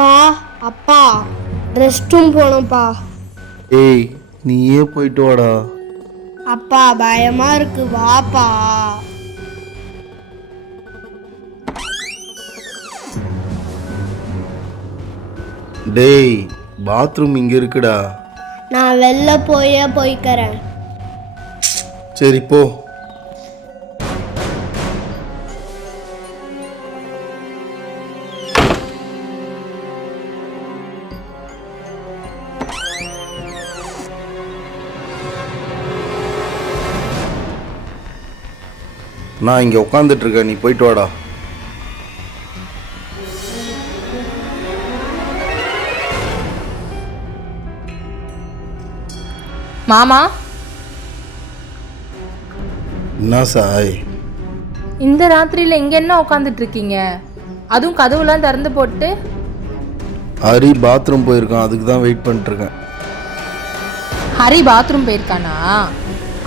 அப்பா அப்பா rest room போகணும்ப்பா. ஏய் நீயே போயிட்டு வாடா. அப்பா பயமா இருக்கு வாப்பா. டேய் பாத்ரூம் இங்க இருக்குடா. நான் வெளில போயே போய்க்கிறேன். சரி போ. நான் இங்க உட்காந்துட்டு இருக்கேன். நீ போயிட்டு வாடா. மாமா? என்ன சாய்? இந்த ராத்திரியில இங்க என்ன உட்காந்துட்டு இருக்கீங்க? அதுவும் கதவுலாம் திறந்து போட்டு. ஹரி பாத்ரூம் போயிருக்கான். அதுக்கு தான் வெயிட் பண்ணிட்டு இருக்கேன். ஹரி பாத்ரூம் போயிருக்கானா?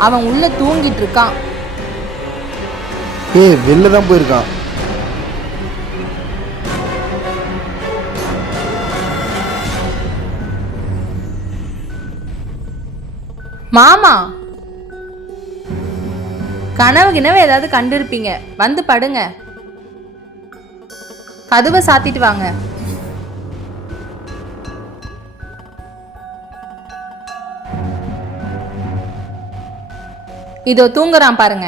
அவன் உள்ள தூங்கிட்டு இருக்கான். ஏய் வெளில தான் போயிருக்கான். மாமா. கனவு கிணவு ஏதாவது கண்டிருப்பீங்க. வந்து படுங்க. கதவை சாத்திட்டு வாங்க. இதோ தூங்குறான் பாருங்க.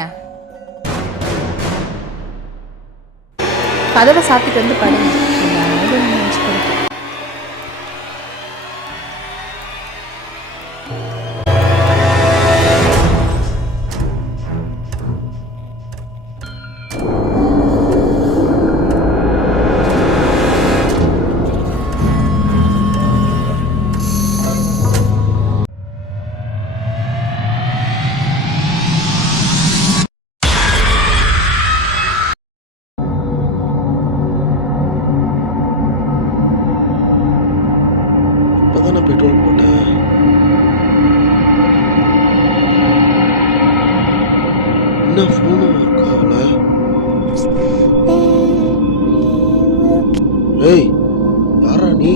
கதவை சாத்திட்டு வந்து படுங்க இப்போதானே பெட்ரோல் போட்டேன். என்ன ஃபோனும் இருக்கா அவள? ஏய் யாரா நீ?